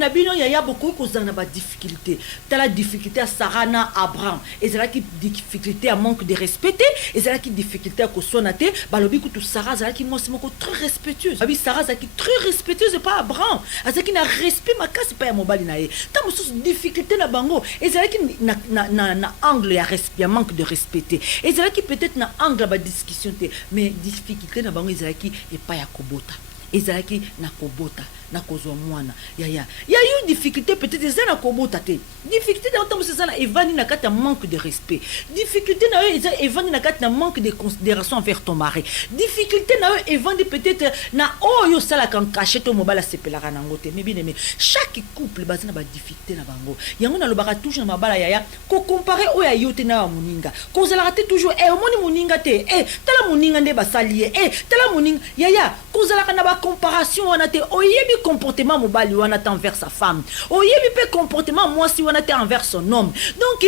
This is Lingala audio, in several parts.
na bino yaya beaucoup kozana ba difficulté. T'as la difficulté à Sarah na Abraham. Et c'est là qui difficulté à manque de respect. Et c'est là qui difficulté à kosonate. Balobi kutu Sarah c'est là qui moi c'est moko très respectueuse. Babi Sarah c'est qui très respectueuse et pas Abraham. C'est qui na respect ma casse pas ya mobali na ye. T'as mo difficulté na bango. Et c'est là qui na angle ya respect, manque de respecter. Et c'est là qui peut-être na angle ba discussion te. Mais difficulté na bango c'est là qui et pas ya kobota. Et c'est là qui na kobota. Na kozwa mwana yaya il y a eu difficulté peut-être ça na kobota te difficulté dans temps c'est ça na evani na kata manque de respect difficulté na evani na kata manque de considération envers ton mari difficulté na evani peut-être na oyo sala kan cacher to mobala sepelara na ngote mais bien aimé chaque couple basa na ba difficulté na bango yango na lobaka toujours na mabala yaya ko comparer oya yote na moninga ko zala te toujours omoni moninga te tala moninga nde basali tala moninga yaya ko zala na ba comparaison wana te oyebi comportement mobali wana envers sa femme oyebi pe comportement moi si wana envers son homme donc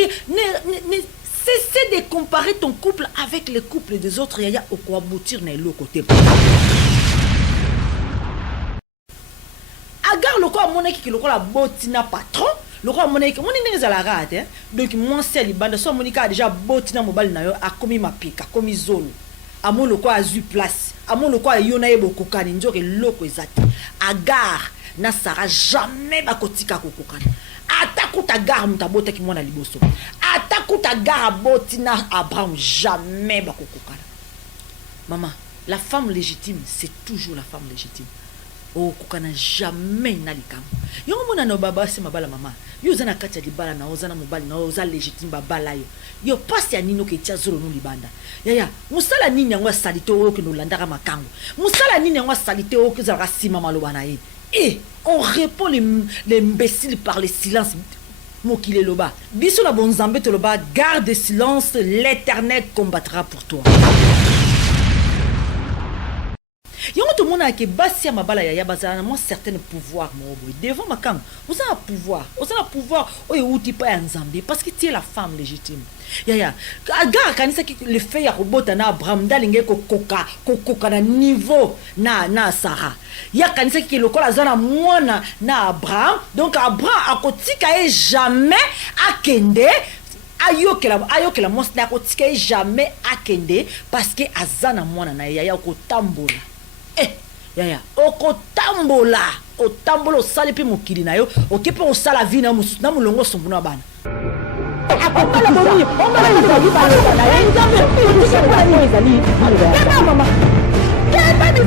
cessez de comparer ton couple avec les couples des autres yaya okwa boutir na elo côté agar loko amonaki ki loko la botina patron loko amonaki moni ndenge za la rate donc moi c'est libanda so monika déjà botina mobali na yo akomi mapika komi zolo amo loko azu place amo loko ayona yebo kokani njoke loko ezati agar na Sarah jamais bakotika kokokana atakuta gar mutabota ki mwana liboso atakuta gar botina Abraham jamais bakokokana maman la femme légitime c'est toujours la femme légitime oh kokana jamais na likambo yongo mona no baba se mabala mama yo zana kati ya libala na ozana mobali na oza légitime babala yo pasi ya nino ke tia zolo no libanda yaya musala nini yango salite oyo ke no landaka makango musala nini yango salite oyo ke zaka sima maloba na ye on répond les imbéciles par le silence mokile loba biso na bonzambe to loba garde silence l'éternel combattra pour toi. Yongo tout le monde a que basi ya mabala ya bazana moi certain pouvoir mo boy devant makam vous avez un pouvoir oyo uti pa ya nzambe parce que tu es la femme légitime yaya agar kanisa ki le fait ya robota na Abraham dalinge ko koka na niveau na Sarah ya kanisa ki lokola zana mwana na Abraham donc Abraham akotika e jamais akende ayokela monsi na akotika e jamais akende parce que azana mwana na yaya ko tambola yaya okotambola otambola osali pe mokili na yo okepe osala vie na mususu na mulongo sombuna bana akokala bomi omala izali bana na ye nzambe tukipala ni izali kema mama kema ni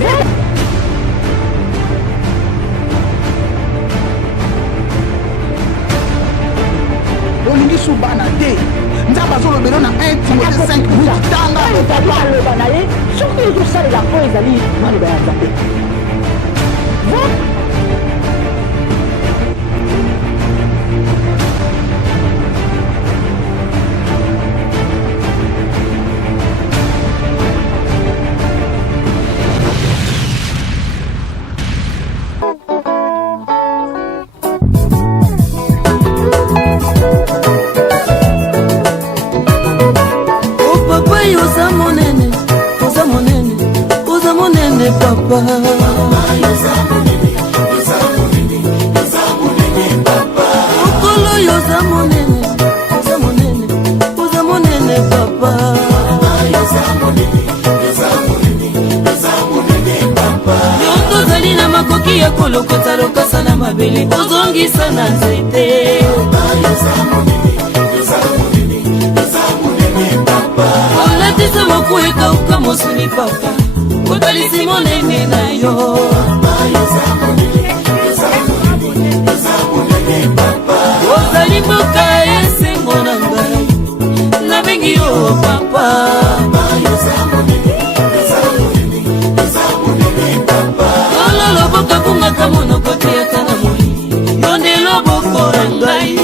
olingi subana te nzamba zolobelo na 1 Timothée 5 tanga papa loba na ye surtout ezosalela po ezali maloba ya nzambe papa okolo yoza monene papa yoto zali na makoki ya kolokota lokasa na mabele kozongisa na nzete olatisa moku ekauka mosuni papa kotalisi monene na yo ozali mboka esengo na ngai nabengi yo papa olo loboko kungaka monoko te ata na moi yo nde loboko na ngai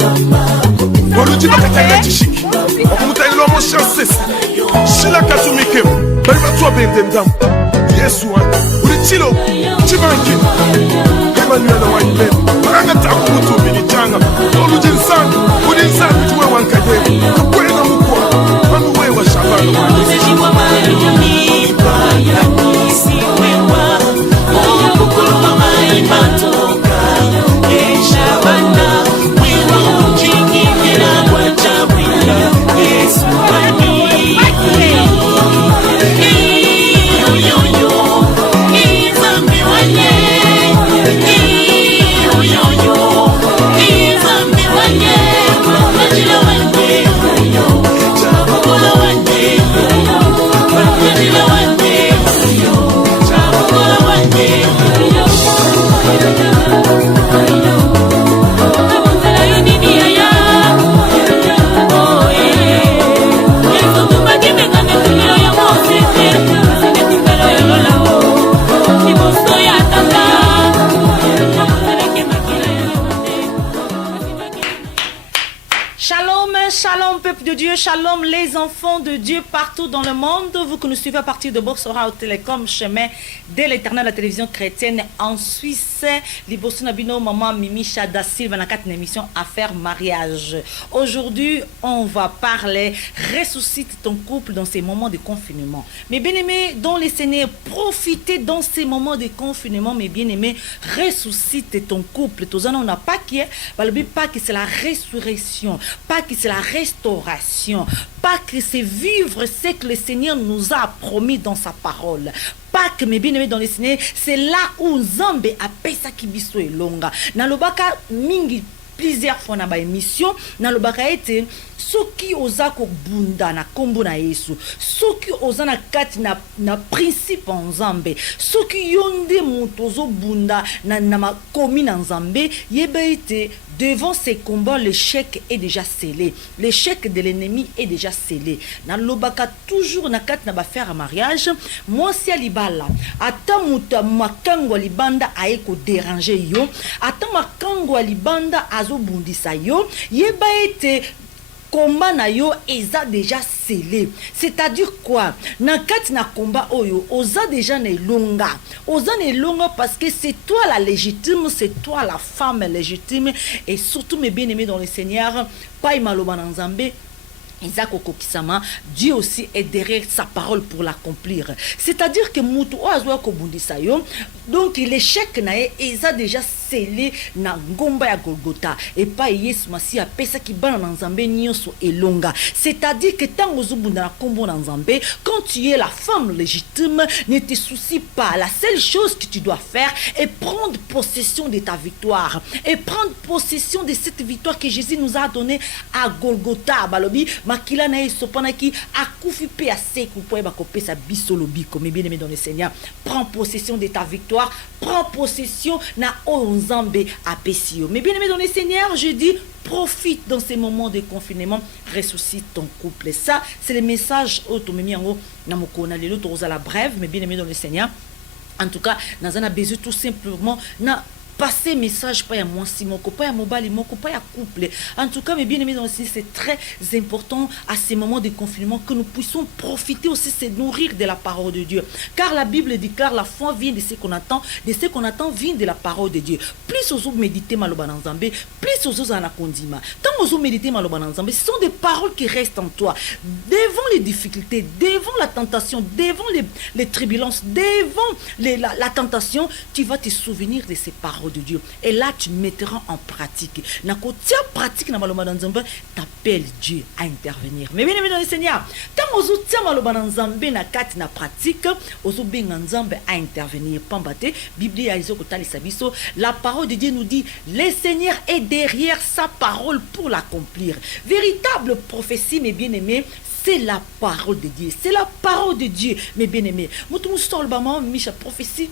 Boludi bakatanga tishiki okumutayilo mo chancesse shila kasumike bali batwa bendendam Yesu uri chilo chibangi Emmanuel wanyime baranga takutu binitanga Boludi nsangu uri nsangu tuwe wankaye kwena mukwa manu wewa shabano Umejiwa mayoni baya nisi wewa Okukuluma mai matoka Esha bana Wewa mchingi mira kwa chabwila Yesu wani Iyo yo yo Izambi wanye Iyo yo yo Izambi wanye Majila wanye Chabukula wanye Majila wanye Chabukula wanye Shalom peuple de Dieu, shalom les enfants de Dieu partout dans le monde. Vous que nous suivez à partir de Borsora au Télécom, chemin de l'éternel, la télévision chrétienne en Suisse. Libosu Nabino, maman Mimi Chada Silva, dans une émission Affaires Mariage. Aujourd'hui, on va parler ressuscite ton couple dans ces moments de confinement. Mes bien-aimés, dans les Seigneurs, profitez dans ces moments de confinement, mes bien-aimés, ressuscite ton couple. Tous on n'a pas qui est, pas que c'est la résurrection, pas que c'est la restauration, pas que c'est vivre ce que le Seigneur nous a promis dans sa parole. Pas que mes bien-aimés dans le Seigneur, c'est là où Nzambe appelle ça qui biso et longa. Dans le baka mingi plusieurs fois na ba émission, dans le baka été soki ozako bunda na kombo na Yesu, soki ozana kati na principe en Nzambe, soki yonde mutozo bunda na makomi na Nzambe, yeba ete devant ces combats, l'échec est déjà scellé. L'échec de l'ennemi est déjà scellé. Dans l'obaka, toujours na kat na ba faire un mariage, moi si alibala, ata muta makango libanda aeko déranger yo, ata makango libanda azo bundisa yo, yeba ete combat na yo eza déjà scellé. C'est-à-dire quoi? Na kat na combat oyo, oza déjà ne longa. Oza ne longa parce que c'est toi la légitime, c'est toi la femme légitime et surtout mes bien-aimés dans le Seigneur, pas imaloba na Nzambe. Isaac Okokisama, Dieu aussi est derrière sa parole pour l'accomplir. C'est-à-dire que Moutou Oazwa Kobundisayo, donc l'échec nae est déjà scellé na ngomba ya Golgotha et pas Yesu Masi a pesa ki bana na Nzambe nyonso elonga. C'est-à-dire que tant ozubunda na kombo na Nzambe, quand tu es la femme légitime, ne te soucie pas. La seule chose que tu dois faire est prendre possession de ta victoire et prendre possession de cette victoire que Jésus nous a donnée à Golgotha. Balobi makila na sopana ki akufi pe aseku po eba kopesa biso lobiko. Mais bien aimé dans le Seigneur, prends possession de ta victoire, prends possession na Nzambe apesio. Mais bien aimé dans le Seigneur, je dis profite dans ces moments de confinement, ressuscite ton couple. Ça, c'est le message automemi yango na mokona lelo toza la brève, mais bien aimé dans le Seigneur. En tout cas, nous avons besoin tout simplement na passer message pas à moi si moko pas à mobile moko pas à couple. En tout cas mes bien-aimés dans le Seigneur, c'est très important à ces moments de confinement que nous puissions profiter aussi se nourrir de la parole de Dieu, car la Bible déclare la foi vient de ce qu'on attend, de ce qu'on attend vient de la parole de Dieu. Plus vous méditez maloba na Nzambe, plus vous anakondima. Tant vous méditez maloba na Nzambe, ce sont des paroles qui restent en toi devant les difficultés, devant la tentation, devant les turbulences, devant la tentation, tu vas te souvenir de ces paroles de Dieu et là tu mettras en pratique. Na ko tia pratique na maloba na Nzambe, t'appelles Dieu à intervenir. Mais bien aimé dans le Seigneur, tant ozo tia maloba na Nzambe na kati na pratique, ozo benga Nzambe à intervenir. Pambate Bible ya izo ko talisa biso, la parole de Dieu nous dit le Seigneur est derrière sa parole pour l'accomplir. Véritable prophétie mes bien-aimés, c'est la parole de Dieu. C'est la parole de Dieu mes bien-aimés. Mutu musol bama misha prophétie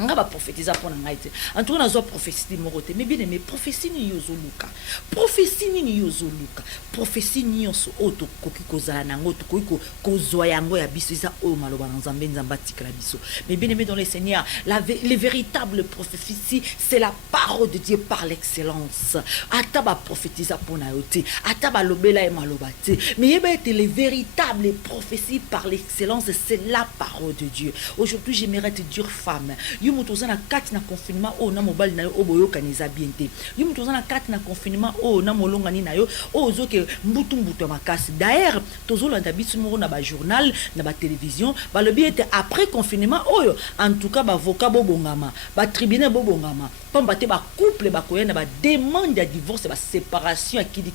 nga ba prophétiser pour na ngai te en tout cas nazo prophétie moko te mais bien aimé prophétie ni yozoluka prophétie ni yozoluka prophétie ni yoso oto koki kozala nango to koki kozwa yango ya biso eza o maloba na nzambe nzamba tikala biso mais bien aimé dans les seigneurs les véritables prophéties c'est la parole de Dieu par l'excellence ata ba prophétiser pour na yote ata ba lobela e maloba te mais yeba ete les véritables prophéties par l'excellence c'est la parole de Dieu. Aujourd'hui j'aimerais te dire femme yumu tozana kati na confinement o na mobali na yo oboyo kaniza bien te yumu tozana kati na confinement o na molongani na yo o zoke mbutu makasi d'ailleurs tozolanda biso moko na ba journal na ba télévision ba le bien après confinement oyo en tout cas ba avocat bobongama ba tribunal bobongama pambate ba couple ba koyena ba demande de divorce ba séparation kidi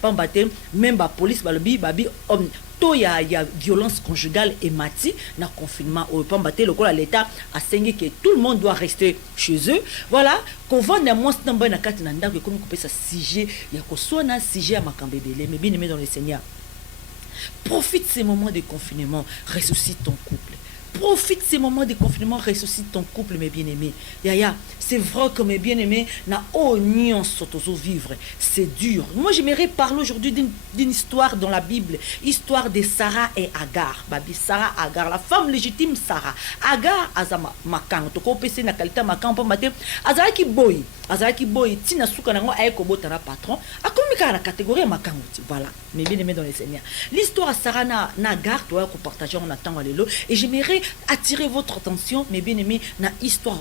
pambate même ba police ba lobi babi il y a violence conjugale et mati na confinement au pambate le l'état a saigné que tout le monde doit rester chez eux voilà qu'on vend na moins na na kati na ndako comme couper sa sujet ya ko sona sujet à makambebele mais bien aimé dans le Seigneur profite ces moments de confinement ressuscite ton couple. Profite ces moments de confinement, ressuscite ton couple, mes bien-aimés. Yaya, c'est vrai que mes bien-aimés, na oignon sotozo vivre, c'est dur. Moi, j'aimerais parler aujourd'hui d'une histoire dans la Bible, histoire de Sarah et Agar. Babi Sarah Agar, la femme légitime Sarah. Agar azama makang, toko pese na kalita makang pa mate. Azalaki boy, tina suka nango aeko botana patron. Akomika na catégorie makang. Voilà, mes bien-aimés dans les Seigneurs. L'histoire Sarah na Agar, toi qu'on partage on attend à l'élo et j'aimerais attirer votre attention mes bien-aimés na histoire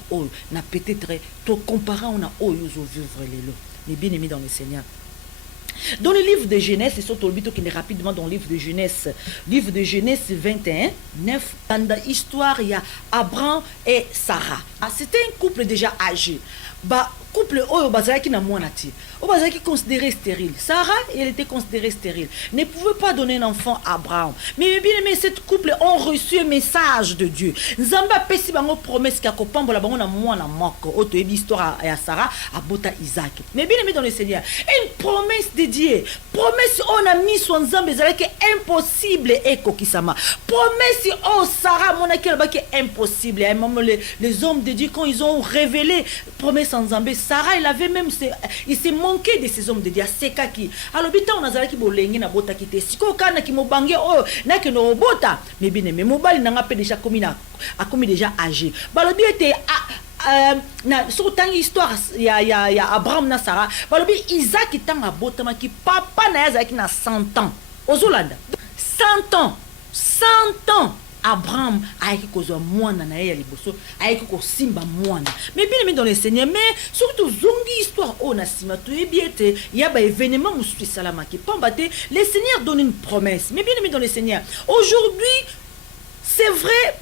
na peut-être to comparer on a yuzo vivre l'élo mes bien-aimés dans le Seigneur. Dans le livre de Genèse, et surtout le qui est rapidement dans le livre de Genèse 21, 9, dans l'histoire, il y a Abraham et Sarah. C'était un couple déjà âgé. Couple qui n'a moins qui considéré stérile. Sarah, elle était considérée stérile. Ne pouvait pas donner un enfant à Abraham. Mais bien aimé, cette couple ont reçu un message de Dieu. Nzamba pesi bango promesse qu'à kopambo la bango na mwana moko. Oto ebi histoire à Sarah à bota Isaac. Mais bien aimé dans le Seigneur, une promesse de Dieu. Promesse on a mis son Nzamba ezalaki impossible et kokisama. Promesse oh Sarah mon akela ba qui impossible. À un moment les hommes de Dieu quand ils ont révélé promesse en Nzamba Sarah il avait même il s'est manqué de ces hommes de Dieu sekaki alors bita on azalaki bolengi na bota kite siko kana ki mobange oh na ke no bota mais bien mais mobali nanga pe déjà comme déjà âgé balobi était na sur tant histoire ya Abraham na Sarah balobi Isaac tanga botama ki papa na yazaki na 100 ans ozolanda 100 ans Abraham a été causé moine na ya liboso a été ko simba moine mais bien aimé dans le Seigneur mais surtout zongi histoire on a sima to ebiete il y a ba événement musu salama qui pambate le Seigneur donne une promesse mais bien aimé dans le Seigneur aujourd'hui c'est vrai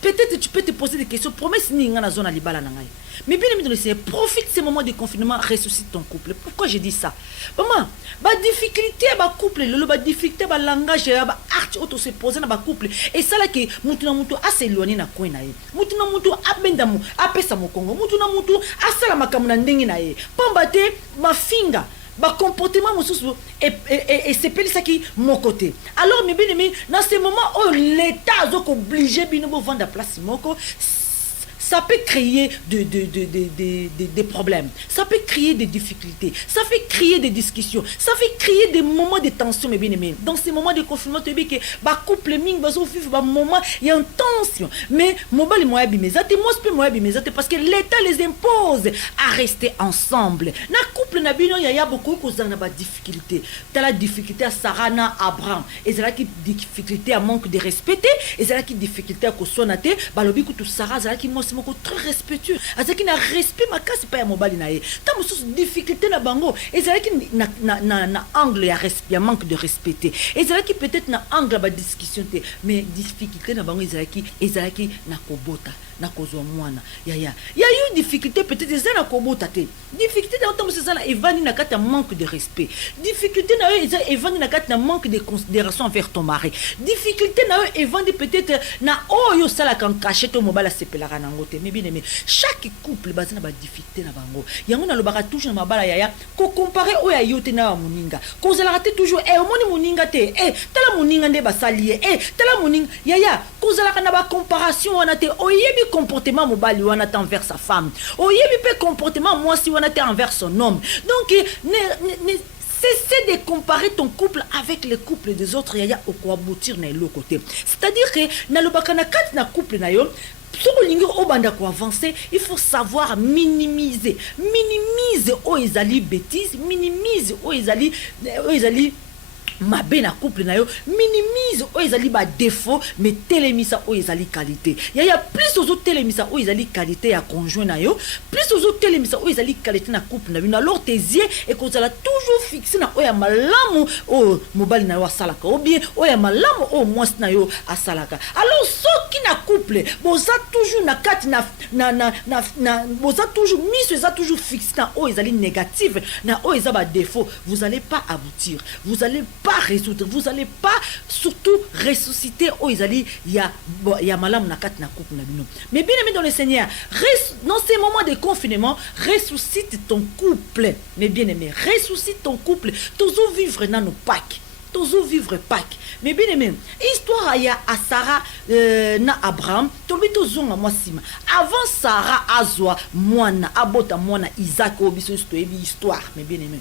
peut-être tu peux te poser des questions promesse ni ngana zona libala na ngai mais bien aimé dans le Seigneur profite ces moments de confinement ressuscite ton couple pourquoi j'ai dit ça maman ba difficulté ba couple le ba difficulté ba langage ba art auto se poser na ba couple et ça là que mutu na mutu aseloni na coin na ye mutu na mutu abenda mu apesa mokongo mutu na mutu asala makamu na ndenge na ye pambate mafinga ba comportement mususu et c'est pas ça qui mon côté alors mais bien aimé dans ce moment où l'état est obligé bino vendre la place moko ça peut créer des problèmes, ça peut créer des difficultés, ça fait créer des discussions, ça fait créer des moments de tension, mes bien-aimés. Dans ces moments de confinement, tu dis que bah couple ming bazo vivre un moment il y a une tension, mais mobile moi bimezate, moi peux moi bimezate parce que l'État les impose à rester ensemble. Na couple na bino il y a beaucoup de na ba difficulté. T'as la difficulté à Sarah na Abraham, et c'est là qui difficulté à manque de respecter, et c'est là qui difficulté à kosonate, bah lobi tout Sarah, c'est là qui moi très respectueux azaki na respect makasi pa ya mobali na ye ta mususu difficulté na bango ezalaki na angle ya respect manque de respecter ezalaki peut-être na angle ba discussion te mais difficulté na bango ezalaki na kobota na kozwa mwana ya eu difficulté peut-être ezana kobota te difficulté na otambo sezana evani na kata manque de respect difficulté na evani na kata na manque de considération envers ton mari difficulté na evani peut-être na oyo sala kan cacher to mobala sepelaka nango yangote. Mais bien aimé, chaque couple bazana ba difficulté na bango. Yango na lobaka toujours na mabala yaya ko comparer o ya yote na moninga. Ko zala raté toujours omoni moninga te. Tala moninga nde basalié. Tala moninga yaya ko zala kana ba comparation wana te. Oyebi comportement mobali wana te envers sa femme. Oyebi pe comportement moi si wana te envers son homme. Donc cessez de comparer ton couple avec les couples des autres. Yaya au aboutir na l'autre côté. C'est-à-dire que na lobaka na kat na couple na yo. Il faut savoir minimiser. Minimiser aux ezali bêtises, minimiser aux ezali ma bena couple na yo, minimise o ezali ba défaut, mais télémisa o ezali qualité. Yaya plus aux autres télémisa o ezali qualité à conjoint na yo, plus aux autres télémisa o ezali qualité na couple na yo. Alors tes yeux et qu'on zala toujours fixé na o ya malamu o mobile na yo asalaka ou bien o ya malamu o mwasi na yo asalaka. Alors soki na couple, boza toujours na kati na boza toujours mis eza toujours fixé na o ezali négative, na o ezali ba défaut, vous allez pas aboutir. Vous allez pas résoudre, vous allez pas surtout ressusciter oh izali ya malam na kat na couple na bino. Mais bien aimé dans le Seigneur, dans ces moments de confinement, ressuscite ton couple. Mais bien aimé, ressuscite ton couple. Toujours vivre dans nos Pâques. Toujours vivre Pâques. Mais bien aimé, histoire ya à Sarah na Abraham, tolbi tozonga mwasima. Avant Sarah azwa mwana abota mwana Isaac obiso histoire. Mais bien aimé,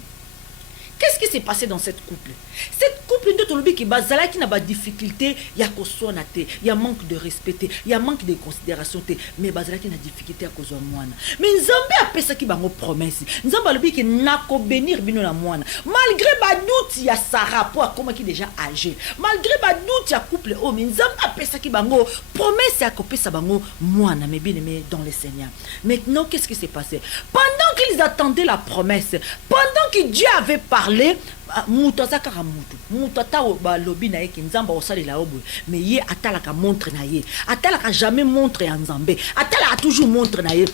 qu'est-ce qui s'est passé dans cette couple? Cette couple de Tolobi qui bazala qui n'a pas de difficulté, il y a kosonate, il y a manque de respect, il y a manque de considération, mais bazala qui n'a difficulté à cause de moi. Mais Nzambe a fait ça qui bango promesse. Nzambe a dit que nako bénir bino na moine. Malgré ba doute il y a Sarah pour comment qui déjà âgé. Malgré ba doute il y a couple oh mais Nzambe a fait ça qui bango promesse à copé ça bango moine mais bien aimé dans le Seigneur. Maintenant qu'est-ce qui s'est passé? Pendant qu'ils attendaient la promesse, pendant que Dieu avait parlé muto zakara muto ata ba lobi na yeki nzamba osali la obo mais ye atala ka montre na ye atala ka jamais montre ya nzambe atala toujours montre na ye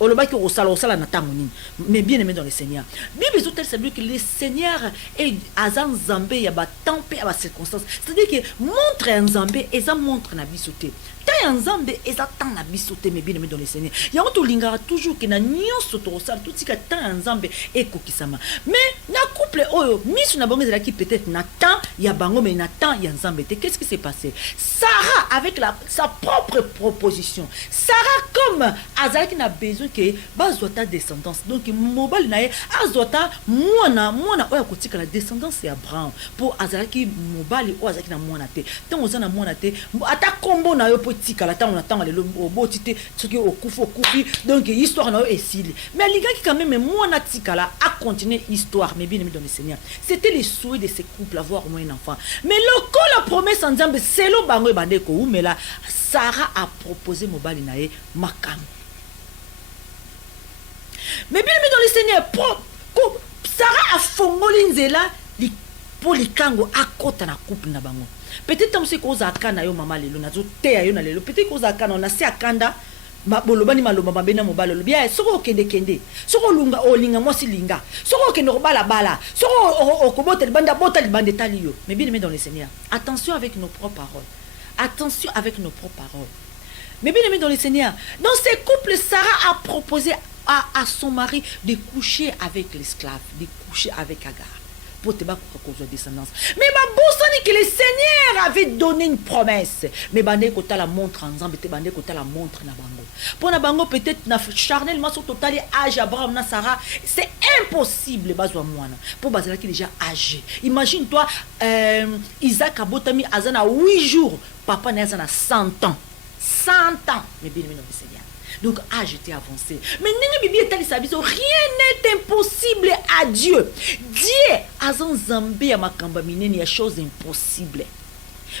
olobaki osala na tango nini. Mais bien aimé dans le Seigneur, Bible est tel que le Seigneur est azan nzambe ya ba temps pe ba circonstance, c'est-à-dire que montre ya nzambe eza montre na bisoté ta nzambe eza tant na bisoté. Mais bien aimé dans le Seigneur, ya to lingara toujours que na nyonso to osala tout tika ta nzambe ekokisama. Mais na couple oyo misu na bango ezala ki peut-être na temps ya bango mais na temps ya nzambe te. Qu'est-ce qui s'est passé? Sarah avec sa propre proposition, Sarah comme azalaki na besoin que bazwa ta descendance, donc mobile na ye azwa ta mwana oyo kotika la descendance ya Abraham pour azalaki mobile oyo azalaki na mwana te. Tant ozana mwana te ata kombo na yo tika la temps on attend le oboti te soki okufi donc histoire na yo esili. Mais les gars qui quand même mwana tika la a continué histoire. Mais bien aimé dans le Seigneur, c'était le souhait de ces couples avoir au moins un enfant. Mais le col la promesse en Nzambe c'est lo bango bandeko ou mais là Sarah a proposé mobile na ye makam. Mais bien aimé dans le Seigneur, Sarah a fongoli nzela pour les kango à côté na couple na bango. Peut-être aussi cause akana yo mama lelo na zo te yo na lelo peut-être cause akana na se akanda bolobani maloba mabena mobalo lobia soko kende soko lunga olinga mwasi linga soko kende bala soko okobota banda bota bande taliyo. Mais bien aimé dans le Seigneur, attention avec nos propres paroles. Attention avec nos propres paroles. Mais bien aimé dans le Seigneur, dans ces couples, Sarah a proposé à son mari de coucher avec l'esclave, de coucher avec Agar pour te battre cause de descendance. Mais ma bossani que le Seigneur avait donné une promesse. Mais bande kota la montre ensemble, te bande kota la montre na bango. Pour na bango peut-être na charnellement sur total âge Abraham na Sarah, c'est impossible bazwa mwana. Pour bazala qui déjà âgé. Imagine-toi Isaac abotami azana 8 jours, papa na azana 100 ans. 100 ans. Mais bien aimé dans le Seigneur. Donc, âge était avancé. Mais rien n'est impossible à Dieu. Dieu a zambé à makamba mineni, il y a chose impossible.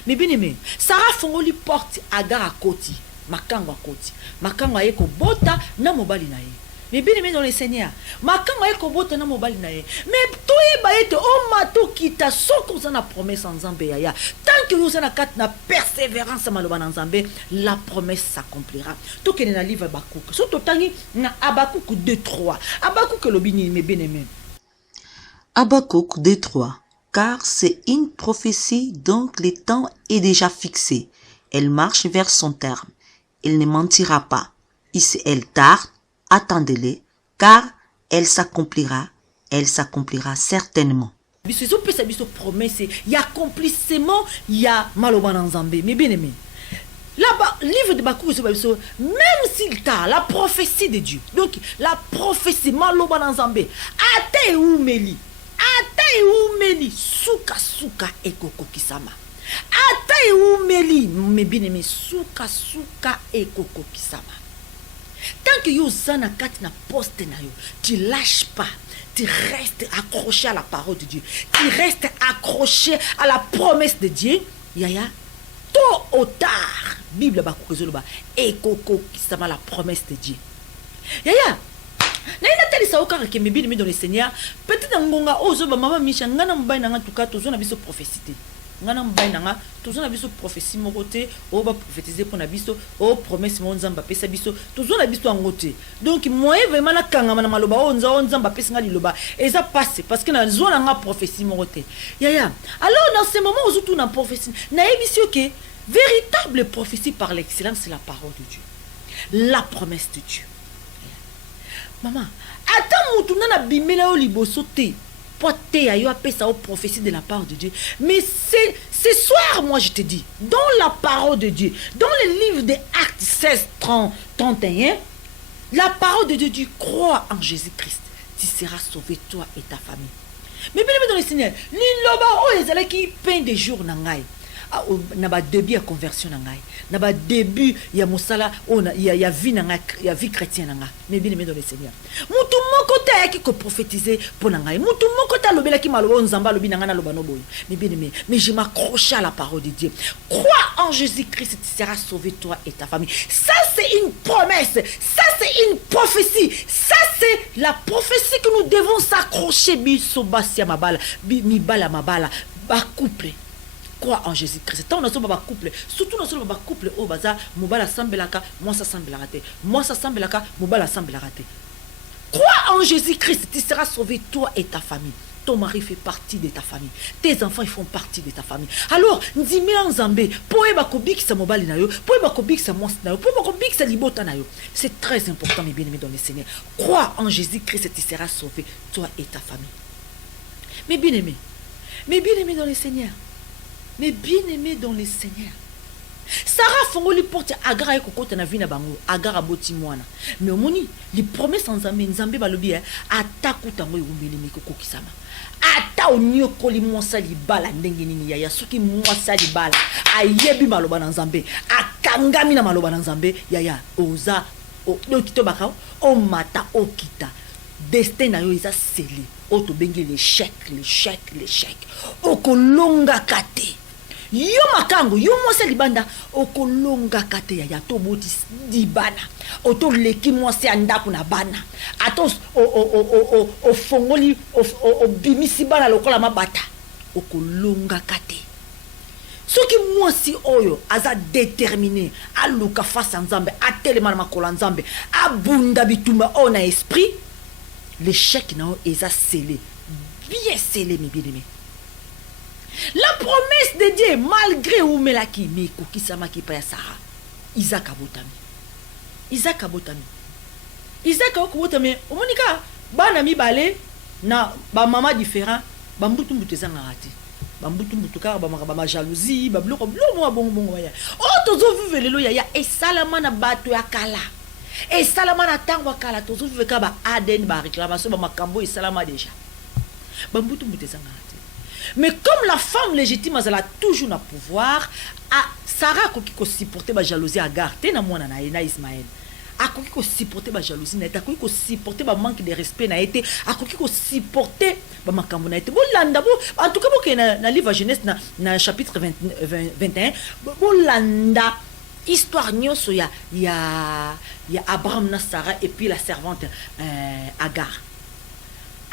Mais bien aimé, Sarah Fongoli porte Agar à Koti, Makangwa Koti. Makangwa Eko Bota, na mobali na ye. Mais bien aimé dans le Seigneur, Makangwa Eko Bota, na mobali na ye. Mais toi, baete, oh mato kita, soko na promesse en Zambé yaya. Tant que vous avez na persévérance en Zambé, la promesse s'accomplira. Tout que dans le livre Abakouk, surtout tangi na Abakouk 2:3. Abakouk lobini, mais bien aimé. Abakouk 2:3. Car c'est une prophétie, donc le temps est déjà fixé. Elle marche vers son terme. Elle ne mentira pas. Et si elle tarde, attendez-les, car elle s'accomplira certainement. biso pesa biso promesse, il y a accomplissement, il y a maloba na Nzambe. Mais bien aimé, là-bas, livre de Bakou, même s'il t'a la prophétie de Dieu, donc la prophétie maloba na Nzambe, ate umeli, suka suka ekoko kisama. Ate umeli, mais bien aimé, suka ekoko kisama. Tant que yo zana kati na poste na yo, tu lâches pas. Tu restes accroché à la parole de Dieu. Tu restes accroché à la promesse de Dieu. Yaya, tôt ou tard, Bible bakoukezoloba, ekoko kisama la promesse de Dieu. Yaya, naina teli sa okara ke mebili mi dans le Seigneur. Peut-être ngonga ozo ba mama misha ngana mbayi nanga tuka tozo na biso prophétie. Ngana mbayi nanga tozo na biso prophétie mokote o ba prophétiser pour na biso o promesse mo nzamba pesa biso tozo na biso ngote. Donc moi vraiment na kanga na maloba o nzamba pesa nga liloba et ça passe parce que na zo na nga prophétie mokote. Yaya. Alors dans ce moment où tout na prophétie na ebisio que véritable prophétie par l'excellence c'est la parole de Dieu. La promesse de Dieu. Maman, attends mutu na bimela o liboso te. Poté ayo apesa o prophétie de la part de Dieu. Mais ce soir, moi je te dis, dans la parole de Dieu, dans le livre des Actes 16, 30, 31, la parole de Dieu dit, crois en Jésus-Christ, tu seras sauvé, toi et ta famille. Mais bien dans le Seigneur, l'illoba o ezala qui peint des jours nangai. Na ba début à conversion nangai, na ba début ya mosala ona ya vie nangai, ya vie chrétienne nangai. Mais bien dans le Seigneur. Mutu moko ta ki ko prophétiser pour nangai. Mutu moko ta lobela ki maloba nzamba lobi nanga na loba no boy. Mais je m'accroche à la parole de Dieu. Crois en Jésus-Christ, tu seras sauvé toi et ta famille. Ça c'est une promesse, ça c'est une prophétie. Ça c'est la prophétie que nous devons s'accrocher biso basia mabala, mi bala mabala, ba couple. Crois en Jésus-Christ. Tant on a pas couple, surtout dans ce couple au bazar, mobala sambelaka, moi ça sambelaka, moi ça sambelaka, mobala sambelaka. Crois en Jésus-Christ, tu seras sauvé toi et ta famille. Ton mari fait partie de ta famille. Tes enfants ils font partie de ta famille. Alors, ndimi nzambe, po eba kobik sa mobali na yo, po eba kobik sa mons na yo, po eba kobik sa libota na yo. C'est très important mes bien-aimés dans le Seigneur. Crois en Jésus-Christ, tu seras sauvé toi et ta famille. Mes bien-aimés dans le Seigneur. Mais bien-aimé dans le Seigneur. Sarah fongoli porte Agar et kokota na vina bango, Agar aboti mwana. Mais au moni, les promesses en Nzambe balobi ataku tango yumbeli mikoko kisama. Ata onyo koli mwasa li bala ndenge nini ya suki mwasa li bala. Ayebi maloba na Nzambe, akangami na maloba na Nzambe ya oza o kito bakao, o mata o kita. Destin na yo isa scellé. O to bengi l'échec. O kolonga kate. Yo makango, yo mwase libanda, okolonga kate ya to boti dibana. Oto leki mwase andaku na bana. Atos o fongoli o bimisi bana lokola mabata. Okolonga kate. Soki mwasi oyo aza déterminé a luka face à Nzambe, a telema na makola Nzambe, a bunda bitumba on a esprit, l'échec na est scellé. Bien scellé mes bien-aimés. La promesse de Dieu, malgré Oumelaki, mais Kokisama qui paye Sarah, Isaac Abotami. Isaac Abotami, Omonika, Banami Balé, na ba maman différent, Bambutu Mbutezanga rati. Bambutu Mbutuka, Bama jalousie, Babloko, bon. Oh, tozo vive lelo yaya, et Salamana batu akala. Et Salamana tango akala, tozo vive kaba Aden ba réclamation, ba makambo et Salama déjà. Bambutu Mbutezanga rati. Mais comme la femme légitime, elle a toujours le pouvoir, Sarah a supporté la jalousie à Agar, na mwana na Ismaël. A supporté la jalousie, a supporté le manque de respect, a supporté le makambo na été. En tout cas, dans le livre Genèse, dans le chapitre 21, Bolanda, histoire nyonso ya Abraham na Sarah et puis la servante Agar.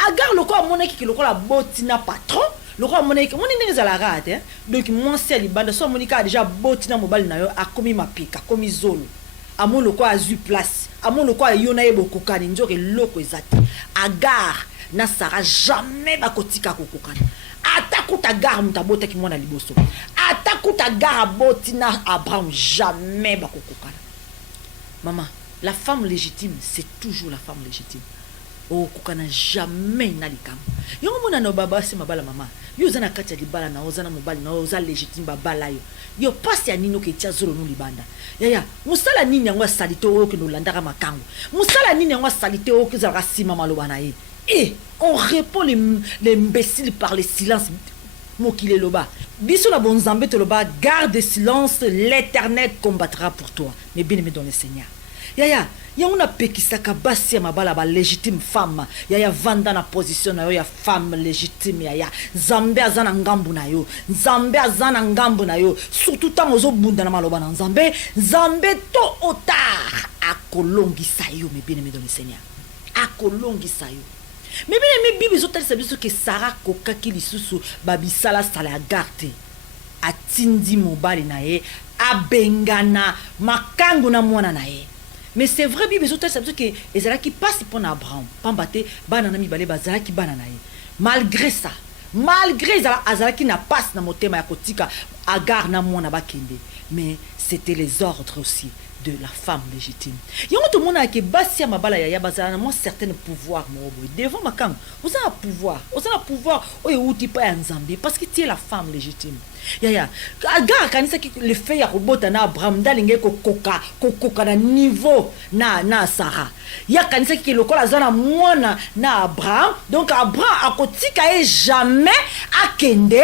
Agar le quoi monaki ki le quoi la botina patron. Le roi monnaie mon n'est pas la rate donc mon sel bande so monika a déjà botina mobile na yo a komi mapika komi zolo a mon le quoi a eu place a mon le quoi yona ebo kokani njoke loko ezati Agar na Sarah jamais ba kotika kokokana atakuta Agar mutabota ki mwana liboso atakuta Agar botina Abraham jamais ba kokokana. Maman La femme légitime, c'est toujours la femme légitime. Oh, kokana jamais na likam. Yo mona no baba se mabala mama. Yo zana kati ya libala na ozana mobali na oza légitime babala yo. Yo pasi ya nino ke tia zolo no libanda. Yaya, musala nini yango salite o ke no landaka makango. Musala nini yango salite o ke zara sima maloba na ye. Et on répond les imbéciles par le silence. Mokile loba. Biso la bon Nzambe te loba, garde silence, l'Éternel combattra pour toi. Mais bien aimé dans le Seigneur. Yaya, ya una pekisaka basi ya mabala ba légitime femme. Yaya vanda na position na yo ya femme légitime yaya. Nzambe azana ngambu na yo. Nzambe azana ngambu na yo. Surtout tant ozo bunda na maloba na Nzambe. Nzambe to otard akolongisa yo, mais bien aimé dans le Seigneur. Akolongisa yo. Mais bien aimé Bible zotal sabiso que Sarah kokaki lisusu babisala sala ya garde. Atindi mobali na ye, abengana makangu na mwana na ye. Mais c'est vrai, Bible zotal sabiso que ezala qui passe pour Abraham. Pambate banana mi bale bazala ki banana ye. Malgré ça, malgré azala qui na passe na motema ya kotika Agar na mwana bakende. Mais c'était les ordres aussi de la femme légitime. Il y a tout le monde qui basi mabala ya bazana moi certain pouvoir mo devant makam. Vous avez un pouvoir, oyo uti pa Nzambe parce que tu es la femme légitime. Ya Agar kanisa ki le fait ya robota na Abraham dalinge ko koka na niveau na Sarah. Ya kanisa ki lokola zana mwana na Abraham, donc Abraham akotika e jamais akende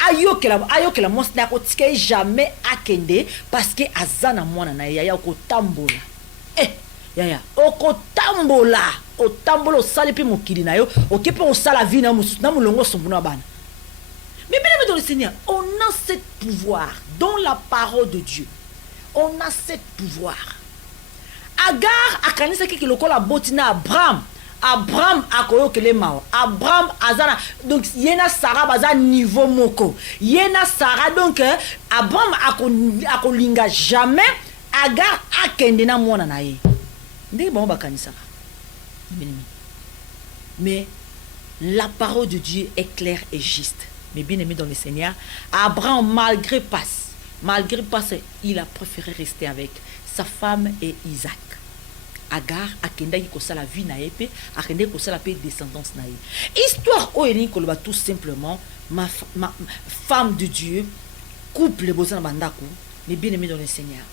ayokela monsi na kotika jamais akende parce que azana mwana na yaya okotambola yaya okotambola otambola osali pe mokili na yo okepe osala vie na mususu na mulongo sombo na bana. Mais bien dans le Seigneur, on a ce pouvoir dans la parole de Dieu. On a ce pouvoir. Agar akanisa ki lokola botina Abraham akoyokele mao. Abraham azana donc yena Sarah baza niveau moko. Yena Sarah donc Abraham akolinga jamais Agar akende na mwana na ye. Ndenge bon bakanisa. Mais la parole de Dieu est claire et juste. Mais bien aimé dans le Seigneur, Abraham malgré passe, il a préféré rester avec sa femme et Isaac. Agar akenda ki kosala vie na yepe akenda ki kosala pe descendance na ye. Histoire oyelingi koloba tout simplement ma femme de Dieu couple bozana bandako mais bien aimé dans le Seigneur.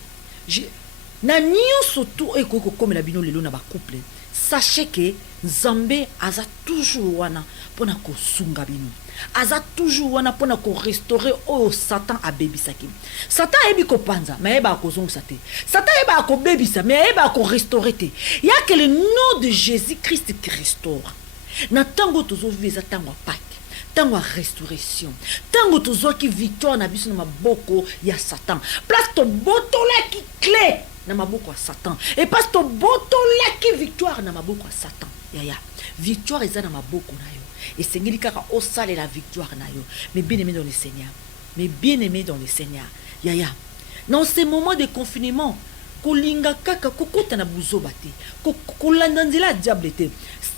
Na nyonso tout ekoko comme la bino lelo na ba couple. Sachez que Nzambe aza toujours wana pona ko sunga bino. Aza toujours wana pona ko restaurer o Satan a bebisaki. Satan ebi ko panza mais eba ko zongisa te. Satan eba ko bebisa mais eba ko restaurer te. Il y a que le nom de Jésus-Christ qui restaure. Na tango tozo visa tango Pâques. Tango restauration. Tango tozo ki victoire na biso na maboko ya Satan. Place to botola ki clé na maboko ya Satan. Et parce to botola ki victoire na maboko ya Satan. Yaya. Victoire eza na maboko na yo. Et Seigneur kaka osale la victoire na yo. Mais bien aimé dans le Seigneur. Mais bien aimé dans le Seigneur. Yaya. Dans ces moments de confinement, kolinga kaka kokota na buzoba te. Kolandanzila diable te.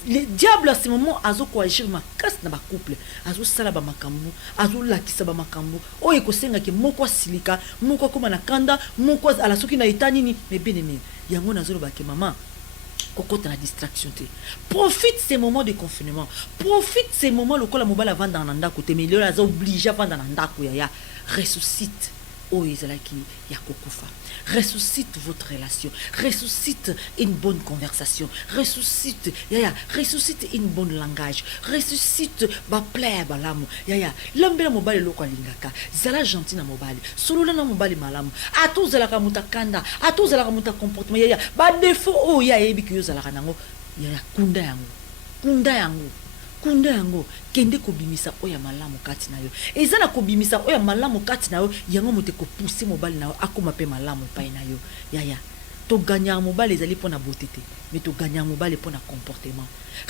Le diable à ce moment azo ko agir ma casse na ba couple. Azo sala ba makambu, azo lakisa ba makambu. O ekosenga ke moko silika, moko koma na kanda, moko ala soki na etani ni. Mais bien aimé, yango nazolo ba ke maman. Kokota na distraction te. Profite ces moments de confinement. Profite ces moments lokola mobala vanda na ndako te. Mais il est obligé vanda na ndako ya ressuscite. Oh Ezalaki Yakokufa. Ressuscite votre relation. Ressuscite une bonne conversation. Ressuscite ressuscite une bonne langage. Ressuscite ba plaire balamu. Yaya, lambela mobali loko lingaka. Zala gentil na mobali. Solola na mobali malamu. Ato zala ka mutakanda, ato zala ka muta comportement. Yaya, ba défaut oh ya ebi ki yo zala kanango. Yaya, kunda yango kende ko bimisa oya malamu kati na yo ezana ko bimisa oya malamu kati na yo yango mote ko pousser mobali na yo akoma pe malamu pai na yo yaya to gagner mobali ezali pona beauté mais to gagner mobali pona comportement.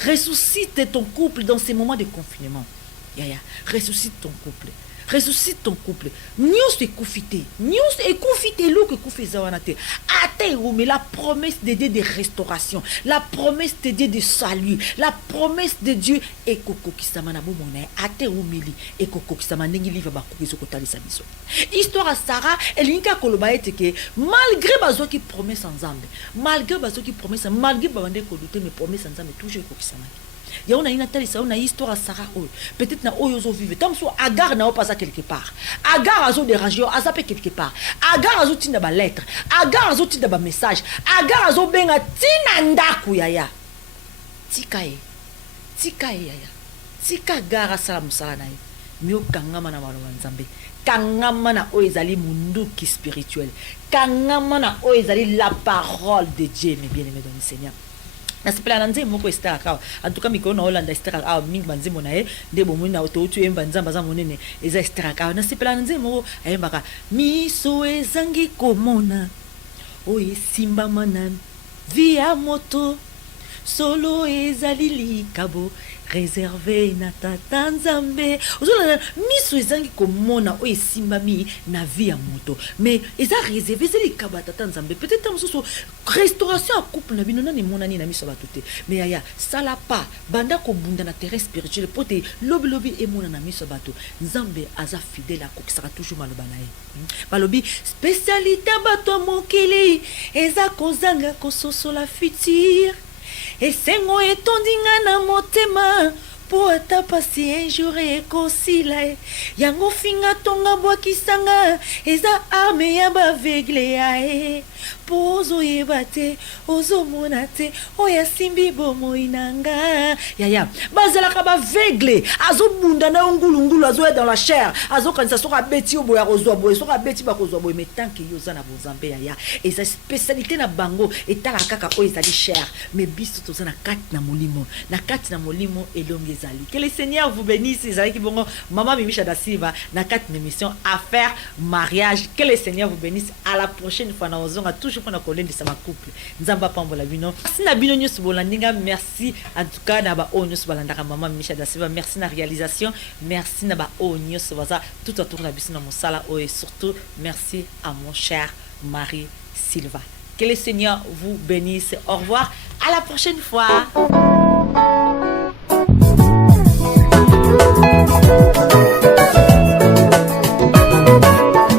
Ressuscite ton couple dans ces moments de confinement. Yaya, ressuscite ton couple. ressuscite ton couple. Nyos ekufite. Nyos ekufite lo que kufeza wana te. Ate mais la promesse de Dieu de restauration, la promesse de Dieu de salut, la promesse de Dieu ekoko kisama na bomona. Ate umeli ekoko kisama ndenge livre ba kukizo kotalisa biso. Histoire à Sarah, elinka koloba ete ke malgré bazo qui promesse ensemble, malgré bazo qui promesse, malgré babande ko douter mais promesse ensemble toujours ekoko kisama. Il y a une histoire à Sarah. Peut-être na oyo vivre. Tant que Agar n'a pas ça quelque part. Agar a zo dérangé, a zappé quelque part. Agar a zo tinda ba lettre. Agar a zo tinda ba message. Agar a zo benga tina ndaku yaya. Tika yaya. Tika gara sala musala na ye. Mio kangama na malo nzambe. Kangama na oyo ezali munduki spirituel. Kangama na oyo ezali la parole de Dieu, mes bien-aimés dans le Seigneur. Nasipela nanze moko Esther ka en tout cas mikolo na Hollande Esther ka mingi banze mona ye nde bomu na oto tu emba nzamba za monene eza Esther ka nasipela nanze moko ayembaka miso ezangi komona oye simba manan via moto solo ezali likabo réservé na tata nzambe ozola miso ezangi komona oye simbami na vie ya moto mais eza réservé ezali likabo tata nzambe peut-être mosusu restauration à couple na bino nani monani na miso bato te mais yaya sala pa banda ko bunda na terrain spirituel pote lobi emona na miso bato nzambe aza fidèle akokisaka toujours maloba na ye balobi spécialité bato mokili eza kozanga kososola futur esengo etondinga na motema po ata pasi un jour ekosila yango finga tonga bwakisanga eza arme ya bavegle ya po ozoyeba te ozomona te oyo asimbi bomoi nanga yaya bazalaka bavegle azobunda na ngulungulu azoya dans la chair azokanisa soki abeti yo boye akozwa boye soki abeti bakozwa boye mais tant que yo oza na bonzambe yaya eza spécialité na bango etala kaka oyo ezali chair mais biso toza na kati na molimo elongi ezali. Que le Seigneur vous bénisse. Ezali bongo maman Mimisha da Silva na kati émission affaire mariage. Que le Seigneur vous bénisse. À la prochaine fois na ozonga toujours pour na kolende sama couple. Nzamba pambola bino. Merci na bino nyos bolandinga, merci en tout cas na ba onyos bolandaka maman Mimisha da Silva. Merci na réalisation. Merci na ba onyos baza tout autour la biso na mosala et surtout merci à mon cher mari Silva. Que le Seigneur vous bénisse. Au revoir. À la prochaine fois.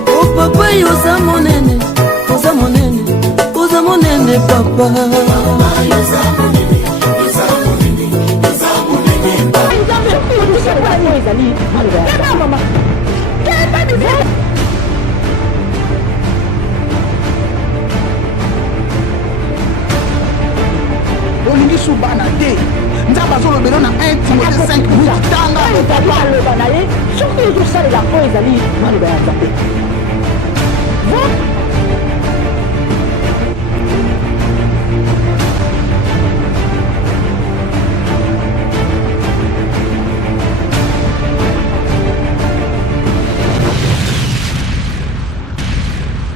Oh papa, oza monene papa. olingi subana te nzambe azolobela na 1 Timothée 5 tanga soki ezosalela po ezali maloba ya nzambe